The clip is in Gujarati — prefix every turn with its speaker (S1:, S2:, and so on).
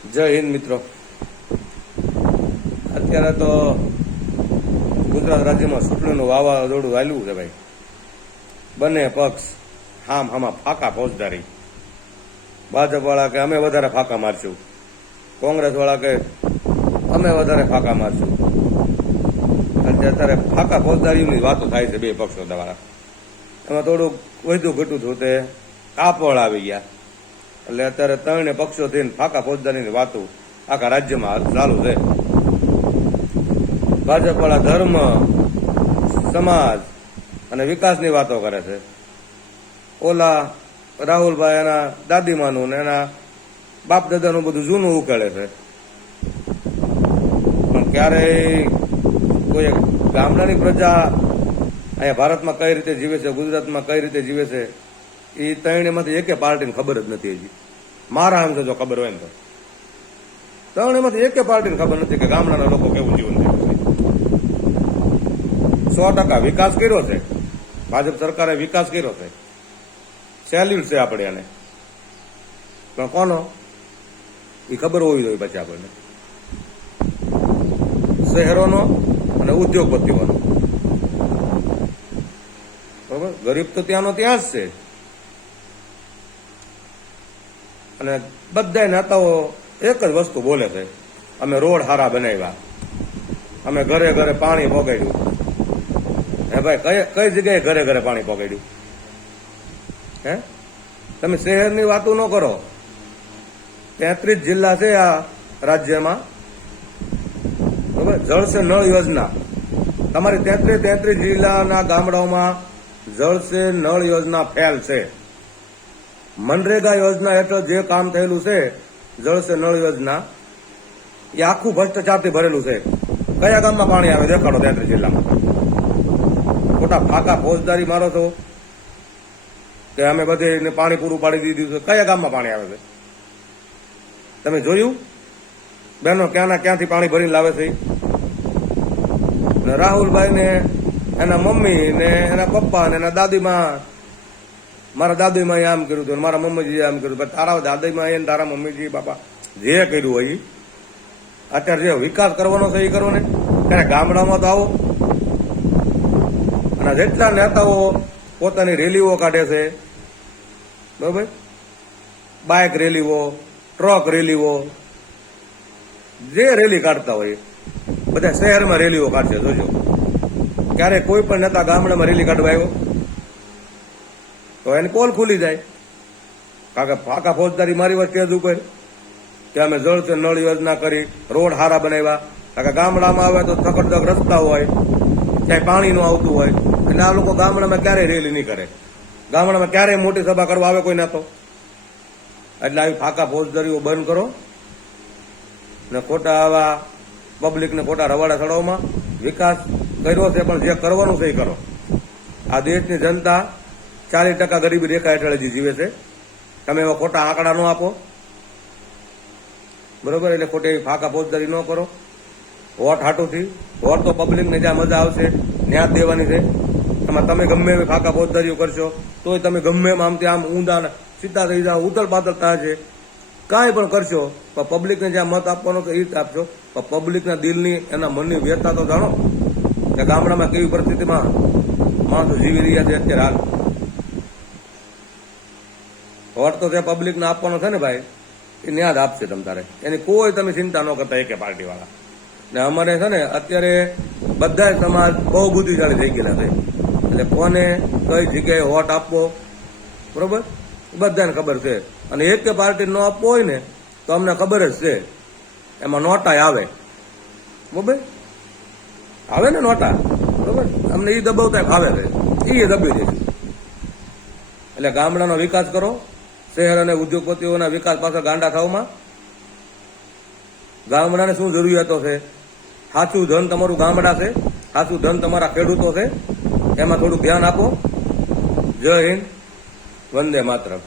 S1: જય હિન્દ, મિત્રો. અત્યારે તો ગુજરાત રાજ્યમાં ચૂંટણીનું વાવાઝોડું હાલ્યું છે ભાઈ. બંને પક્ષ હામ હામાં ફાકા ફોજદારી. ભાજપવાળા કે અમે વધારે ફાકા મારશું. કોંગ્રેસ વાળા કે અમે વધારે ફાકા મારશું. અત્યારે ફાકા ફોજદારીઓની વાતો થાય છે બે પક્ષો દ્વારા. એમાં થોડુંક વધુ ઘટું થયું તે કાપડ આવી ગયા. એટલે અત્યારે ત્રણે પક્ષો થઈને ફાકા ફોજદારીની વાતો આખા રાજ્યમાં ચાલુ છે. ભાજપ વાળા ધર્મ, સમાજ અને વિકાસની વાતો કરે છે. ઓલા રાહુલભાઈ એના દાદીમાનું ને એના બાપ દાદાનું બધું જૂનું ઉકેળે છે. પણ ક્યારેય કોઈ ગામડાની પ્રજા અહીંયા ભારતમાં કઈ રીતે જીવે છે, ગુજરાતમાં કઈ રીતે જીવે છે એ ત્રણેમાંથી એકે પાર્ટીને ખબર જ નથી હજી. મારા અંગે જો ખબર હોય ને તો. ત્રણેમાંથી એકે પાર્ટીને ખબર નથી કે ગામડાના લોકો કેવું જીવન જીવે છે. સો ટકા વિકાસ કર્યો છે. ભાજપ સરકારે વિકાસ કર્યો છે. સેલ્યુટ છે આપણે એને પણ કોનો? એ ખબર હોવી જોઈએ પછી આપણને. શહેરોનો અને ઉદ્યોગપતિઓનો. બરોબર? ગરીબ તો ત્યાંનો ત્યાં જ છે. અને બધા નેતાઓ એક જ વસ્તુ બોલે છે, અમે રોડ હારા બનાવ્યા. અમે ઘરે ઘરે પાણી પોગાડ્યું હે ભાઈ, કઈ કઈ જગ્યાએ ઘરે ઘરે પાણી પોગાડ્યું હે? તમે શહેરની વાતો ન કરો. તેત્રીસ જિલ્લા છે આ રાજ્યમાં. બરાબર? જળ સે નળ યોજના. તમારી તેત્રીસ તેત્રીસ જિલ્લાના ગામડાઓમાં જળ સે નળ યોજના ફેલ છે. મનરેગા યોજના હેઠળ જે કામ થયેલું છે, જળ સે નળ યોજના, એ આખું ભ્રષ્ટાચારથી ભરેલું છે. કયા ગામમાં પાણી આવે દેખાડો તેત્રીસ જિલ્લામાં. ખોટા ફાકા ફોજદારી મારો છો કે અમે બધે પાણી પૂરું પાડી દીધું છે? કયા ગામમાં પાણી આવે છે? તમે જોયું? બહેનો ક્યાંના ક્યાંથી પાણી ભરીને લાવે છે? રાહુલભાઈ ને એના મમ્મી ને એના પપ્પા ને એના દાદીમાં મારા દાદીમાં આમ કર્યું હતું મારા મમ્મીજીએ આમ કર્યું તારા દાદીમાં ને તારા મમ્મીજી બાપા જે કર્યું હોય. અત્યારે જે વિકાસ કરવાનો છે એ કરો ને ત્યારે ગામડામાં તો આવો. અને જેટલા નેતાઓ પોતાની રેલીઓ કાઢે છે, બરોબર? બાઇક રેલીઓ, ટ્રક રેલીઓ, જે રેલી કાઢતા હોય બધા શહેરમાં રેલીઓ કાઢશે, જોજો. ક્યારે કોઈ પણ નેતા ગામડામાં રેલી કાઢવા આવ્યો? તો એને પોલ ખુલી જાય. કારણ કે ફાકા ફોજદારી મારી વાત જ ઉપર કે અમે જળ છે નળ યોજના કરી, રોડ હારા બનાવ્યા. કારણ કે ગામડામાં આવે તો થકડધક રસ્તા હોય, ક્યાંય પાણી નું આવતું હોય. એટલે આ લોકો ગામડામાં ક્યારેય રેલી નહીં કરે. ગામડામાં ક્યારેય મોટી સભા કરવા આવે કોઈ ના તો. એટલે આવી ફાકા ફોજદારીઓ બંધ કરો. ને ખોટા આવા પબ્લિકને ખોટા રવાડા ચડાવવામાં વિકાસ કર્યો છે, પણ જે કરવાનું છે એ કરો. આ દેશની જનતા ચાલીસ ટકા ગરીબી રેખા હેઠળ હજી જીવે છે. તમે એવા ખોટા આંકડા ન આપો. બરોબર? એટલે ખોટી એવી ફાકા ફોજદારી ન કરો. વોટ હાટુથી. વોટ તો પબ્લિકને જ્યાં મજા આવશે ન્યાજ દેવાની છે. એમાં તમે ગમે એવી ફાકા ફોજદારીઓ કરશો, તોય તમે ગમે એમ આમથી આમ ઊંધા સીધા થઈ જાઓ ઉતલ પાતળ થાય છે. કાંઈ પણ કરશો, પણ પબ્લિકને જ્યાં મત આપવાનો કે એ જ આપશો. પણ પબ્લિકના દિલની, એના મનની વ્યથા તો જાણો. કે ગામડામાં કેવી પરિસ્થિતિમાં માણસો જીવી રહ્યા છે અત્યારે હાલ. વોટ તો ત્યાં પબ્લિકને આપવાનો છે ને ભાઈ, એ ન્યાદ આપશે તમ તારે. એની કોઈ તમે ચિંતા ન કરતા એકે પાર્ટીવાળા. ને અમારે છે ને અત્યારે બધા સમાજ બહુ બુદ્ધિશાળી થઈ ગયેલા છે. એટલે કોને કઈ જગ્યાએ વોટ આપવો? બરોબર? બધાને ખબર છે. અને એક કે પાર્ટી ન આપવો હોય ને, તો અમને ખબર જ છે. એમાં નોટા આવે. બરોબર? આવે ને નોટા? બરોબર? અમને એ દબાવતા ફાવે છે. એ દબી દે એટલે ગામડાનો વિકાસ કરો. શહેર અને ઉદ્યોગપતિઓના વિકાસ પાછળ ગાંડા થવામાં ગામડાને શું જરૂરિયાતો છે? સાચું ધન તમારું ગામડા છે? સાચું ધન તમારા ખેડૂતો છે? એમાં થોડું ધ્યાન આપો. જય હિન્દ. વંદે માતરમ.